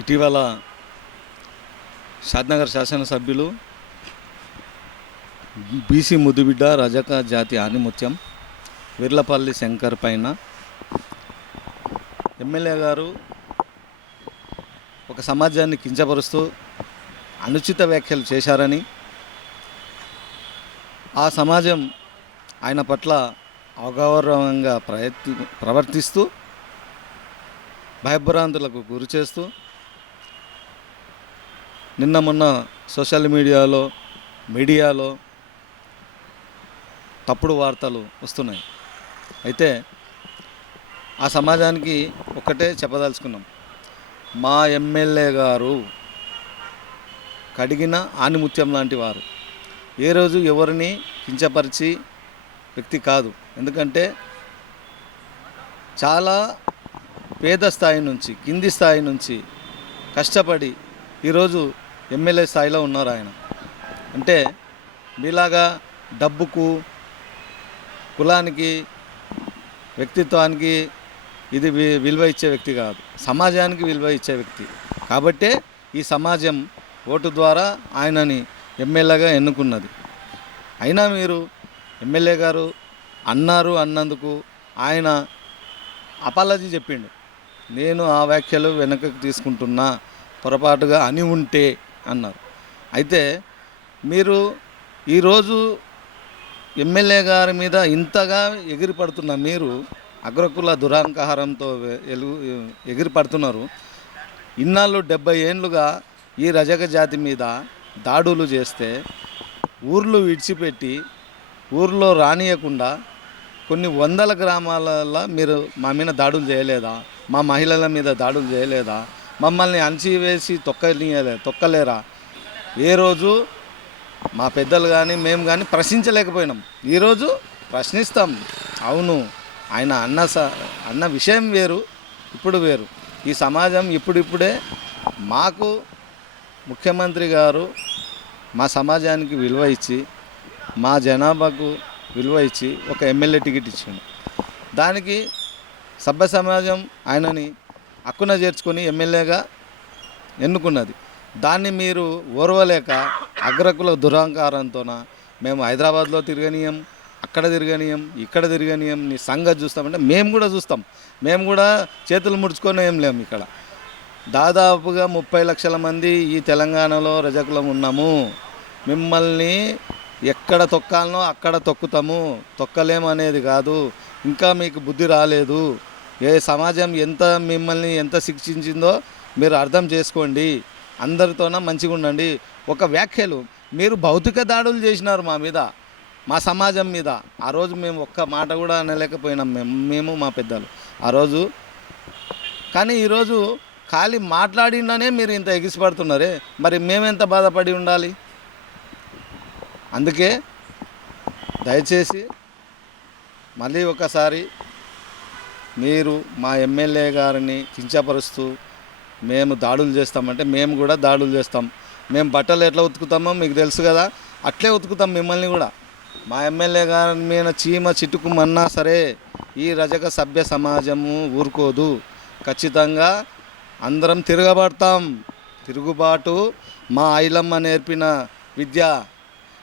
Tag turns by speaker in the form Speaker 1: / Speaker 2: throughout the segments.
Speaker 1: ఇటీవల షాద్నగర్ శాసనసభ్యులు బీసీ ముద్దుబిడ్డ రజక జాతి ఆనిముత్యం విర్లపల్లి శంకర్ పైన ఎమ్మెల్యే గారు ఒక సమాజాన్ని కించపరుస్తూ అనుచిత వ్యాఖ్యలు చేశారని ఆ సమాజం ఆయన పట్ల అగౌరవంగా ప్రయత్ని ప్రవర్తిస్తూ భయభ్రాంతులకు గురి చేస్తూ నిన్న మొన్న సోషల్ మీడియాలో మీడియాలో తప్పుడు వార్తలు వస్తున్నాయి. అయితే ఆ సమాజానికి ఒక్కటే చెప్పదలుచుకున్నాం. మా ఎమ్మెల్యే గారు కడిగిన ఆనిముత్యం లాంటి వారు. ఏ రోజు ఎవరిని కించపరిచి వ్యక్తి కాదు. ఎందుకంటే చాలా పేద స్థాయి నుంచి కింది స్థాయి నుంచి కష్టపడి ఈరోజు ఎమ్మెల్యే స్థాయిలో ఉన్నారు ఆయన. అంటే మీలాగా డబ్బుకు కులానికి వ్యక్తిత్వానికి ఇది వి- విలువ ఇచ్చే వ్యక్తి కాదు. సమాజానికి విలువ ఇచ్చే వ్యక్తి. కాబట్టే ఈ సమాజం ఓటు ద్వారా ఆయనని ఎమ్మెల్యేగా ఎన్నుకున్నది. అయినా మీరు ఎమ్మెల్యే గారు అన్నారు అన్నందుకు ఆయన అపాలజీ చెప్పిండు. నేను ఆ వ్యాఖ్యలు వెనకకు తీసుకుంటున్నా పొరపాటుగా అని ఉంటే అన్నారు. అయితే మీరు ఈరోజు ఎమ్మెల్యే గారి మీద ఇంతగా ఎగిరి పడుతున్న మీరు అగ్రకుల దురాంకహారంతో ఎలుగు ఎగిరి పడుతున్నారు ఇన్నాళ్ళు డెబ్బై ఏండ్లుగా ఈ రజక జాతి మీద దాడులు చేస్తే ఊర్లు విడిచిపెట్టి ఊర్లో రానియకుండా కొన్ని వందల గ్రామాలలో మీరు మా మీద దాడులు చేయలేదా? మా మహిళల మీద దాడులు చేయలేదా? మమ్మల్ని అణచివేసి తొక్కనీయలే తొక్కలేరా? ఏ రోజు మా పెద్దలు కానీ మేము కానీ ప్రశ్నించలేకపోయినాం. ఈరోజు ప్రశ్నిస్తాం. అవును ఆయన అన్న స అన్న విషయం వేరు ఇప్పుడు వేరు. ఈ సమాజం ఇప్పుడిప్పుడే మాకు ముఖ్యమంత్రి గారు మా సమాజానికి విలువ ఇచ్చి మా జనాభాకు విలువ ఇచ్చి ఒక ఎమ్మెల్యే టికెట్ ఇచ్చిండు. దానికి సభ్య సమాజం ఆయనని హక్కున చేర్చుకొని ఎమ్మెల్యేగా ఎన్నుకున్నది. దాన్ని మీరు ఓర్వలేక అగ్రకుల దురహంకారంతోన మేము హైదరాబాద్లో తిరగనీయం అక్కడ తిరగనీయం ఇక్కడ తిరగనీయం నీ సంగతి చూస్తామంటే మేము కూడా చూస్తాం. మేము కూడా చేతులు ముడుచుకొని ఏం లేము ఇక్కడ. దాదాపుగా ముప్పై లక్షల మంది ఈ తెలంగాణలో రజకులం ఉన్నాము. మిమ్మల్ని ఎక్కడ తొక్కాలనో అక్కడ తొక్కుతాము. తొక్కలేము అనేది కాదు. ఇంకా మీకు బుద్ధి రాలేదు. ఏ సమాజం ఎంత మిమ్మల్ని ఎంత శిక్షించిందో మీరు అర్థం చేసుకోండి. అందరితోన మంచిగా ఉండండి. ఒక వ్యాఖ్యలు మీరు భౌతిక దాడులు చేసినారు మా మీద మా సమాజం మీద. ఆ రోజు మేము ఒక్క మాట కూడా అనలేకపోయినాం మేము మేము మా పెద్దలు. ఆ రోజు కానీ ఈరోజు ఖాళీ మాట్లాడిననే మీరు ఇంత ఎగిసిపడుతున్నారే? మరి మేమెంత బాధపడి ఉండాలి? అందుకే దయచేసి మళ్ళీ ఒకసారి మీరు మా ఎమ్మెల్యే గారిని కించపరుస్తూ మేము దాడులు చేస్తామంటే మేము కూడా దాడులు చేస్తాం. మేము బట్టలు ఎట్లా ఉతుకుతామో మీకు తెలుసు కదా. అట్లే ఉతుకుతాం మిమ్మల్ని కూడా. మా ఎమ్మెల్యే గారి మీద చీమ చిటుకుమన్నా సరే ఈ రజక సభ్య సమాజము ఊరుకోదు. ఖచ్చితంగా అందరం తిరగబడతాం. తిరుగుబాటు మా ఐలమ్మ నేర్పిన విద్య.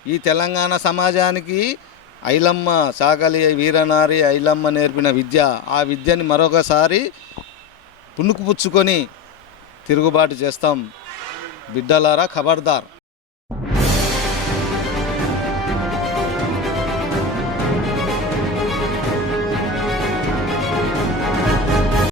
Speaker 1: ఈ తెలంగాణ సమాజానికి ఐలమ్మ సాగలి వీరనారి ఐలమ్మ నేర్పిన విద్య. ఆ విద్యని మరొకసారి పుణుకు పుచ్చుకొని తిరుగుబాటు చేస్తాం. బిడ్డలారా ఖబర్దార్.